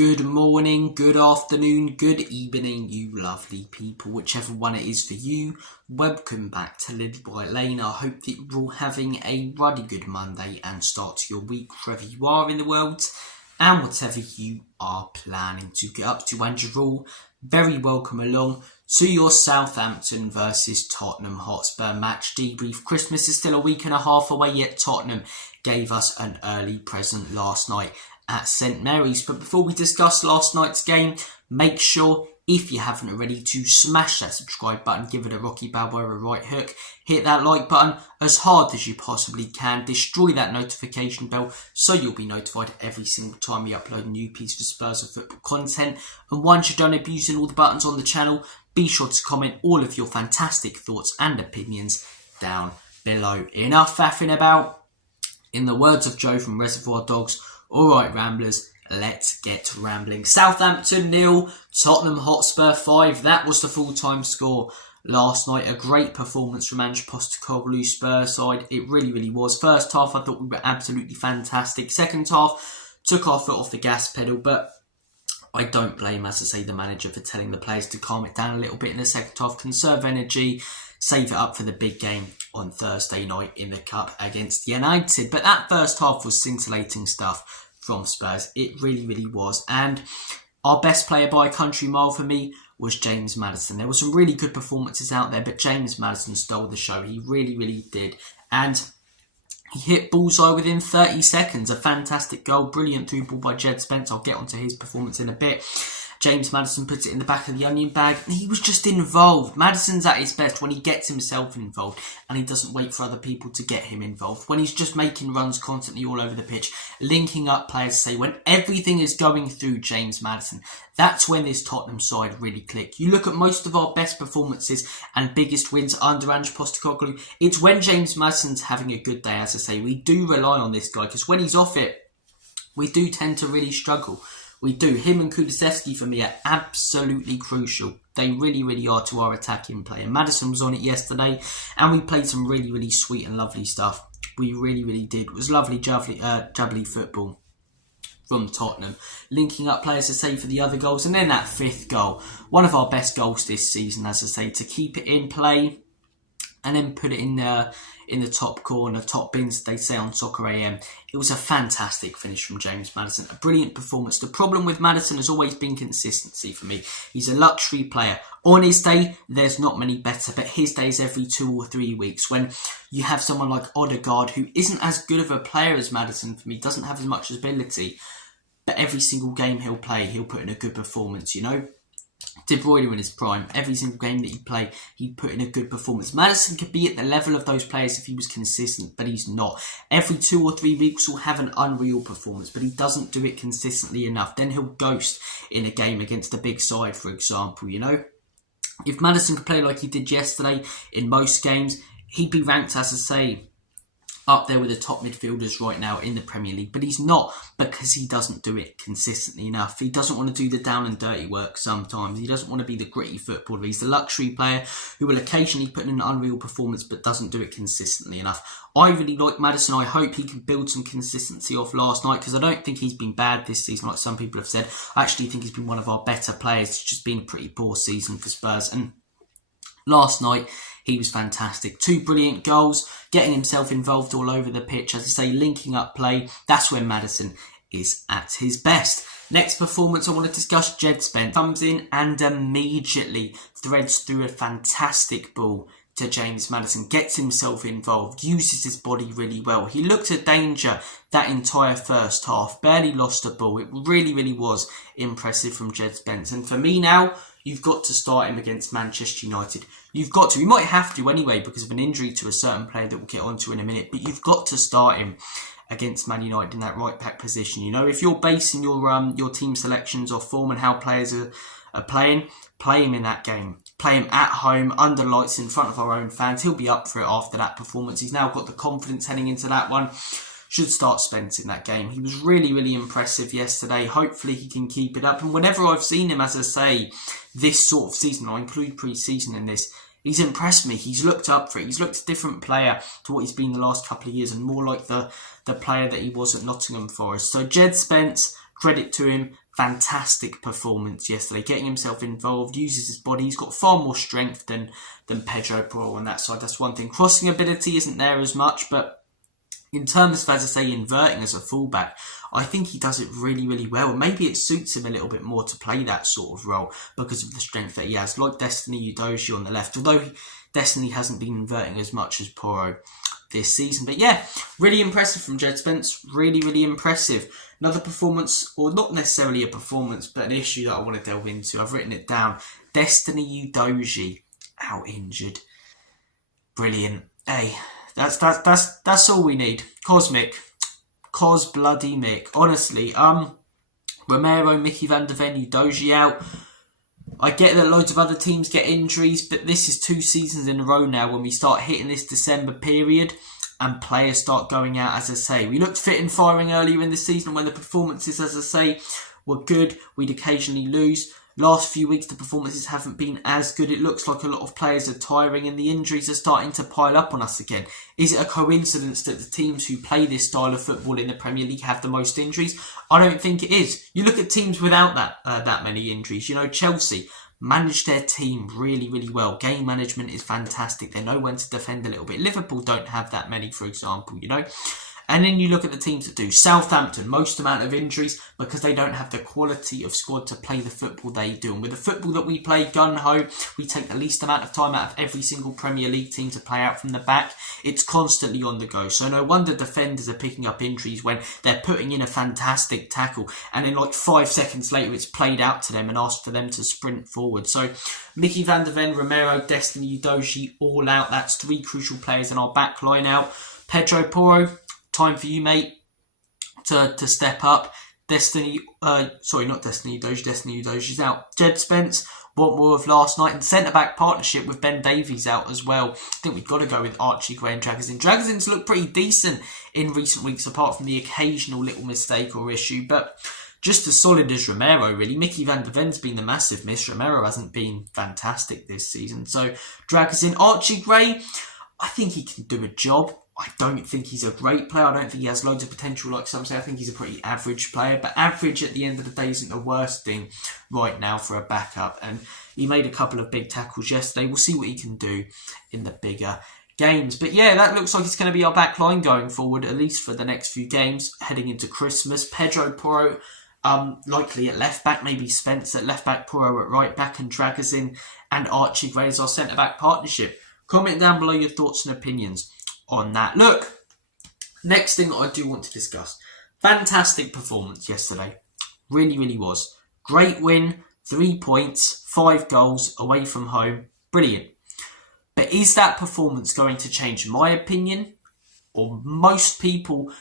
Good morning, good afternoon, good evening, you lovely people, whichever one it is for you. Welcome back to Lilywhite Lane. I hope that you're all having a ruddy good Monday and start to your week wherever you are in the world and whatever you are planning to get up to. And you're all very welcome along to your Southampton versus Tottenham Hotspur match debrief. Christmas is still a week and a half away, yet Tottenham gave us an early present last night at St Mary's. But before we discuss last night's game, make sure, if you haven't already, to smash that subscribe button, give it a Rocky Balboa right hook, hit that like button as hard as you possibly can, destroy that notification bell so you'll be notified every single time we upload a new piece of Spurs of football content. And once you're done abusing all the buttons on the channel, be sure to comment all of your fantastic thoughts and opinions down below. Enough faffing about. In the words of Joe from Reservoir Dogs, alright Ramblers, let's get rambling. Southampton 0, Tottenham Hotspur 5. That was the full-time score last night. A great performance from Ange Postecoglou's Spurs side. It really was. First half I thought we were absolutely fantastic. Second half took our foot off the gas pedal, but I don't blame, as I say, the manager for telling the players to calm it down a little bit in the second half, conserve energy, save it up for the big game on Thursday night in the Cup against United. But that first half was scintillating stuff from Spurs. It really was. And our best player by a country mile for me was James Maddison. There were some really good performances out there, but James Maddison stole the show. He really did. And he hit bullseye within 30 seconds. A fantastic goal. Brilliant through ball by Jed Spence. I'll get onto his performance in a bit. James Maddison puts it in the back of the onion bag. He was just involved. Maddison's at his best when he gets himself involved and he doesn't wait for other people to get him involved. When he's just making runs constantly all over the pitch, linking up players, say, when everything is going through James Maddison, that's when this Tottenham side really click. You look at most of our best performances and biggest wins under Ange Postecoglou, it's when James Maddison's having a good day. As I say, we do rely on this guy because when he's off it, we do tend to really struggle. We do. Him and Kulusevski for me are absolutely crucial. They really are to our attacking play. And Maddison was on it yesterday and we played some really sweet and lovely stuff. We really did. It was lovely jubbly football from Tottenham. Linking up players, to say, for the other goals. And then that fifth goal. One of our best goals this season, as I say, to keep it in play and then put it in the top corner, top bins, they say on Soccer AM. It was a fantastic finish from James Maddison. A brilliant performance. The problem with Maddison has always been consistency for me. He's a luxury player. On his day, there's not many better, but his day is every 2 or 3 weeks. When you have someone like Odegaard, who isn't as good of a player as Maddison for me, doesn't have as much ability, but every single game he'll play, he'll put in a good performance, you know? De Bruyne in his prime, every single game that he played, he'd put in a good performance. Maddison could be at the level of those players if he was consistent, but he's not. Every 2 or 3 weeks he'll have an unreal performance, but he doesn't do it consistently enough. Then he'll ghost in a game against a big side, for example, you know? If Maddison could play like he did yesterday in most games, he'd be ranked, as I say, up there with the top midfielders right now in the Premier League, but he's not, because he doesn't do it consistently enough. He doesn't want to do the down and dirty work sometimes. He doesn't want to be the gritty footballer. He's the luxury player who will occasionally put in an unreal performance but doesn't do it consistently enough. I really like Maddison. I hope he can build some consistency off last night, because I don't think he's been bad this season like some people have said. I actually think he's been one of our better players. It's just been a pretty poor season for Spurs, and last night he was fantastic. 2 brilliant goals, getting himself involved all over the pitch. As I say, linking up play, that's when Maddison is at his best. Next performance I want to discuss, Jed Spence comes in and immediately threads through a fantastic ball to James Maddison, gets himself involved, uses his body really well. He looked at danger that entire first half, barely lost a ball. It really was impressive from Jed Spence. And for me now, you've got to start him against Manchester United. You've got to. You might have to anyway because of an injury to a certain player that we'll get onto in a minute. But you've got to start him against Man United in that right back position. You know, if you're basing your team selections off form and how players are playing, play him in that game. Play him at home, under lights, in front of our own fans. He'll be up for it after that performance. He's now got the confidence heading into that one. Should start Spence in that game. He was really impressive yesterday. Hopefully he can keep it up. And whenever I've seen him, as I say, this sort of season, I include pre-season in this, he's impressed me. He's looked up for it. He's looked a different player to what he's been the last couple of years, and more like the player that he was at Nottingham Forest. So Jed Spence, credit to him. fantastic performance yesterday, getting himself involved, uses his body. He's got far more strength than Pedro Porro on that side. That's one thing. Crossing ability isn't there as much, but in terms of, as I say, inverting as a fullback, I think he does it really, really well. Maybe it suits him a little bit more to play that sort of role because of the strength that he has, like Destiny Udogie on the left, although Destiny hasn't been inverting as much as Porro this season. But yeah, really impressive from Jed Spence. Really, really impressive. Another performance, or not necessarily a performance, but an issue that I want to delve into. I've written it down. Destiny Udogie out injured. Brilliant. Hey, that's all we need. Cosmic. Cos bloody Mick. Honestly, Romero, Mickey van der Ven, Udogie out. I get that loads of other teams get injuries, but this is 2 seasons in a row now when we start hitting this December period and players start going out, as I say. We looked fit and firing earlier in the season when the performances, as I say, were good. We'd occasionally lose. Last few weeks, the performances haven't been as good. It looks like a lot of players are tiring and the injuries are starting to pile up on us again. Is it a coincidence that the teams who play this style of football in the Premier League have the most injuries? I don't think it is. You look at teams without that many injuries. You know, Chelsea manage their team really, really well. Game management is fantastic. They know when to defend a little bit. Liverpool don't have that many, for example, you know. And then you look at the teams that do. Southampton, most amount of injuries because they don't have the quality of squad to play the football they do. And with the football that we play, gun-ho, we take the least amount of time out of every single Premier League team to play out from the back. It's constantly on the go. So no wonder defenders are picking up injuries when they're putting in a fantastic tackle. And then like 5 seconds later, it's played out to them and asked for them to sprint forward. So Mickey van der Ven, Romero, Destiny Udogie, all out. That's 3 crucial players in our back line out. Pedro Porro, time for you, mate, to step up. Destiny Udogie's out. Jed Spence, want more of last night. And centre-back partnership with Ben Davies out as well. I think we've got to go with Archie Gray and Dragazin. Dragazin's looked pretty decent in recent weeks, apart from the occasional little mistake or issue. But just as solid as Romero, really. Mickey van der Ven's been the massive miss. Romero hasn't been fantastic this season. So Dragazin, Archie Gray, I think he can do a job. I don't think he's a great player. I don't think he has loads of potential like some say. I think he's a pretty average player. But average at the end of the day isn't the worst thing right now for a backup. And he made a couple of big tackles yesterday. We'll see what he can do in the bigger games. But yeah, that looks like it's going to be our back line going forward, at least for the next few games, heading into Christmas. Pedro Porro, likely at left back, maybe Spence at left back, Porro at right back, and Dragazin and Archie Gray as our centre back partnership. Comment down below your thoughts and opinions on that. Look, next thing that I do want to discuss. Fantastic performance yesterday. Really, really was. Great win, 3 points, 5 goals away from home. Brilliant. But is that performance going to change my opinion or most people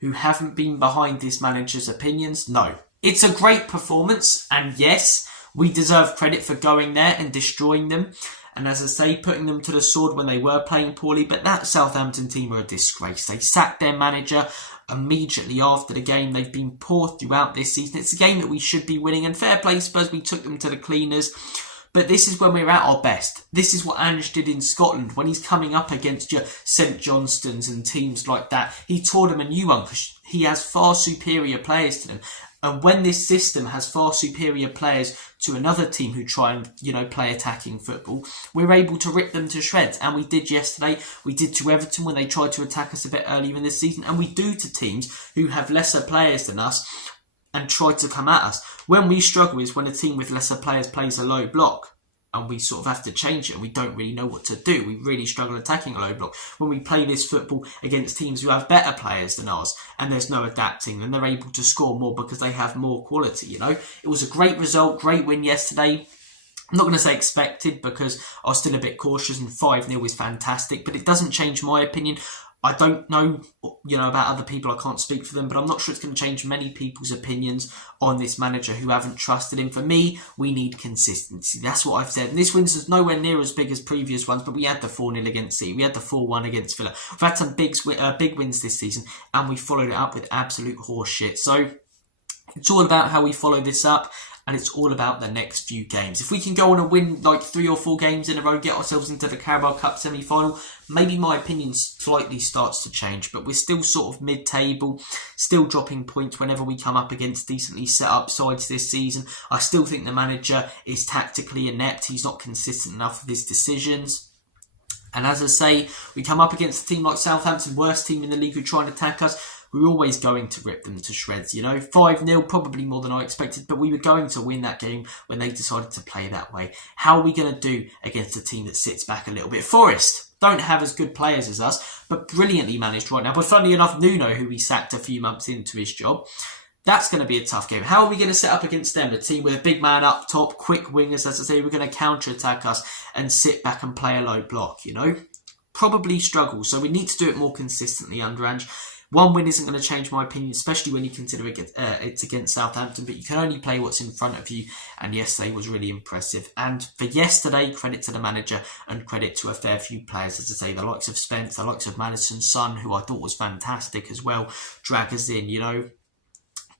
who haven't been behind this manager's opinions? No. It's a great performance, and yes, we deserve credit for going there and destroying them. And as I say, putting them to the sword when they were playing poorly. But that Southampton team are a disgrace. They sacked their manager immediately after the game. They've been poor throughout this season. It's a game that we should be winning. And fair play, Spurs, we took them to the cleaners. But this is when we're at our best. This is what Ange did in Scotland when he's coming up against your St Johnstones and teams like that. He taught them a new one because he has far superior players to them. And when this system has far superior players to another team who try and, play attacking football, we're able to rip them to shreds. And we did yesterday. We did to Everton when they tried to attack us a bit earlier in the season. And we do to teams who have lesser players than us and try to come at us. When we struggle is when a team with lesser players plays a low block. And we sort of have to change it and we don't really know what to do. We really struggle attacking a low block. When we play this football against teams who have better players than ours and there's no adapting, then they're able to score more because they have more quality, It was a great result, great win yesterday. I'm not going to say expected because I was still a bit cautious and 5-0 is fantastic, but it doesn't change my opinion. I don't know, about other people. I can't speak for them, but I'm not sure it's going to change many people's opinions on this manager who haven't trusted him. For me, we need consistency. That's what I've said. And this win's nowhere near as big as previous ones, but we had the 4-0 against City. We had the 4-1 against Villa. We've had some big wins this season, and we followed it up with absolute horse shit. So it's all about how we follow this up. and it's all about the next few games. If we can go on and win like 3 or 4 games in a row, get ourselves into the Carabao Cup semi-final, maybe my opinion slightly starts to change, but we're still sort of mid-table, still dropping points whenever we come up against decently set up sides this season. I still think the manager is tactically inept. He's not consistent enough with his decisions. And as I say, we come up against a team like Southampton, worst team in the league, who try and attack us. We're always going to rip them to shreds, you know. 5-0, probably more than I expected, but we were going to win that game when they decided to play that way. How are we going to do against a team that sits back a little bit? Forest don't have as good players as us, but brilliantly managed right now. But funnily enough, Nuno, who we sacked a few months into his job, that's going to be a tough game. How are we going to set up against them? A team with a big man up top, quick wingers, as I say, we're going to counter-attack us and sit back and play a low block, you know? Probably struggle, so we need to do it more consistently under Ange. 1 win isn't going to change my opinion, especially when you consider it's against Southampton, but you can only play what's in front of you, and yesterday was really impressive. And for yesterday, credit to the manager and credit to a fair few players, as I say, the likes of Spence, the likes of Maddison, Son, who I thought was fantastic as well, drag us in, you know,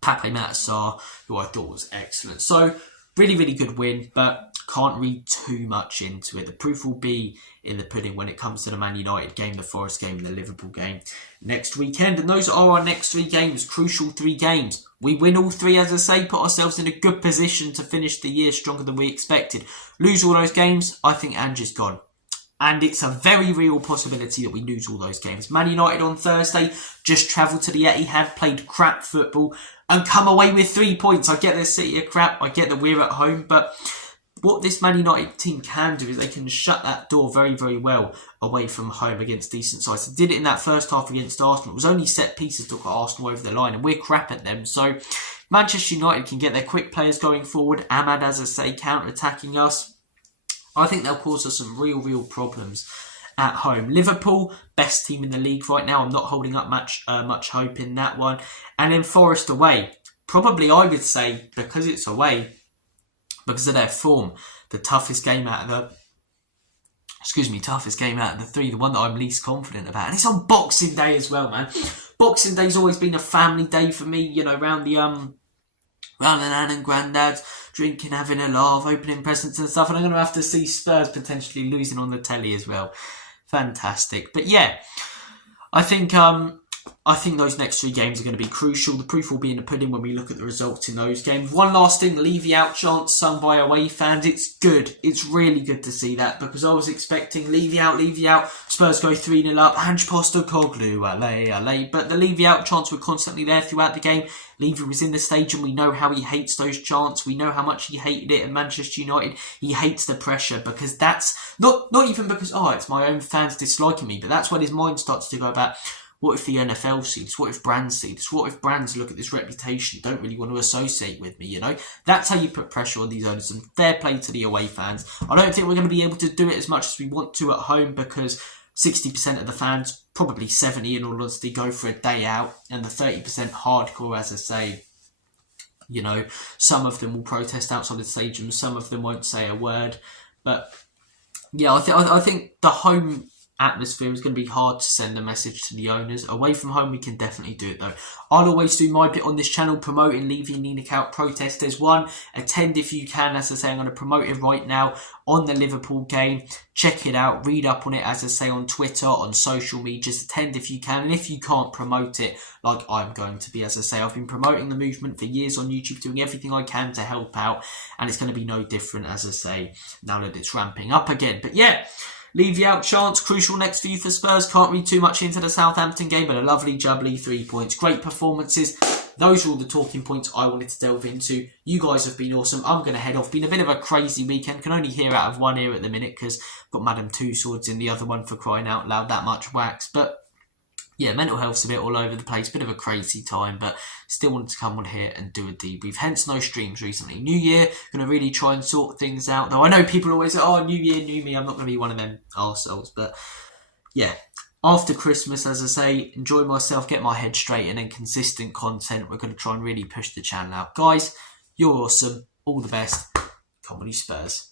Pape Matar, who I thought was excellent. So, really, really good win, but can't read too much into it. The proof will be in the pudding when it comes to the Man United game, the Forest game, and the Liverpool game next weekend. And those are our next 3 games, crucial 3 games. We win all 3, as I say, put ourselves in a good position to finish the year stronger than we expected. Lose all those games, I think Ange is gone. And it's a very real possibility that we lose all those games. Man United on Thursday just travelled to the Etihad, played crap football, and come away with 3 points. I get the City are crap, I get that we're at home, but what this Man United team can do is they can shut that door very, very well away from home against decent sides. They did it in that first half against Arsenal. It was only set pieces that got Arsenal over the line, and we're crap at them. So Manchester United can get their quick players going forward. Ahmad, as I say, counter-attacking us. I think they'll cause us some real problems at home. Liverpool, best team in the league right now. I'm not holding up much hope in that one. And then Forest away. Probably, I would say, because it's away, because of their form, the toughest game out of the 3, the one that I'm least confident about. And it's on Boxing Day as well, man. Boxing Day's always been a family day for me, you know, round the nan and granddad's, drinking, having a laugh, opening presents and stuff. And I'm going to have to see Spurs potentially losing on the telly as well. Fantastic. But yeah, I think those next 3 games are going to be crucial. The proof will be in the pudding when we look at the results in those games. One last thing, Levy out chant sung by away fans. It's good. It's really good to see that, because I was expecting Levy out. Spurs go 3-0 up. Ange Postecoglou, allez. But the Levy out chants were constantly there throughout the game. Levy was in the stadium. We know how he hates those chants. We know how much he hated it at Manchester United. He hates the pressure, because that's not even because, it's my own fans disliking me, but that's when his mind starts to go about, what if the NFL see this? What if brands see this? What if brands look at this reputation, don't really want to associate with me, you know? That's how you put pressure on these owners, and fair play to the away fans. I don't think we're going to be able to do it as much as we want to at home, because 60% of the fans, probably 70 in all honesty, go for a day out, and the 30% hardcore, as I say, you know, some of them will protest outside the stadium, some of them won't say a word. But yeah, I think the home atmosphere is going to be hard to send a message to the owners. Away from home, we can definitely do it though. I'll always do my bit on this channel promoting Levy and Nina Out protest. There's one. Attend if you can. As I say, I'm going to promote it right now on the Liverpool game. Check it out. Read up on it, as I say, on Twitter, on social media. Just attend if you can. And if you can't, promote it like I'm going to be. As I say, I've been promoting the movement for years on YouTube, doing everything I can to help out. And it's going to be no different, as I say, now that it's ramping up again. But yeah, Levy out chance, crucial next few for Spurs. Can't read too much into the Southampton game, but a lovely, jubbly 3 points. Great performances. Those are all the talking points I wanted to delve into. You guys have been awesome. I'm going to head off. Been a bit of a crazy weekend. Can only hear out of one ear at the minute because I've got Madam Two Swords in the other one, for crying out loud. That much wax. But yeah, mental health's a bit all over the place. Bit of a crazy time, but still wanted to come on here and do a debrief. Hence no streams recently. New year, going to really try and sort things out. Though I know people always say, oh, new year, new me. I'm not going to be one of them arseholes. But yeah, after Christmas, as I say, enjoy myself, get my head straight, and then consistent content. We're going to try and really push the channel out. Guys, you're awesome. All the best. Comedy Spurs.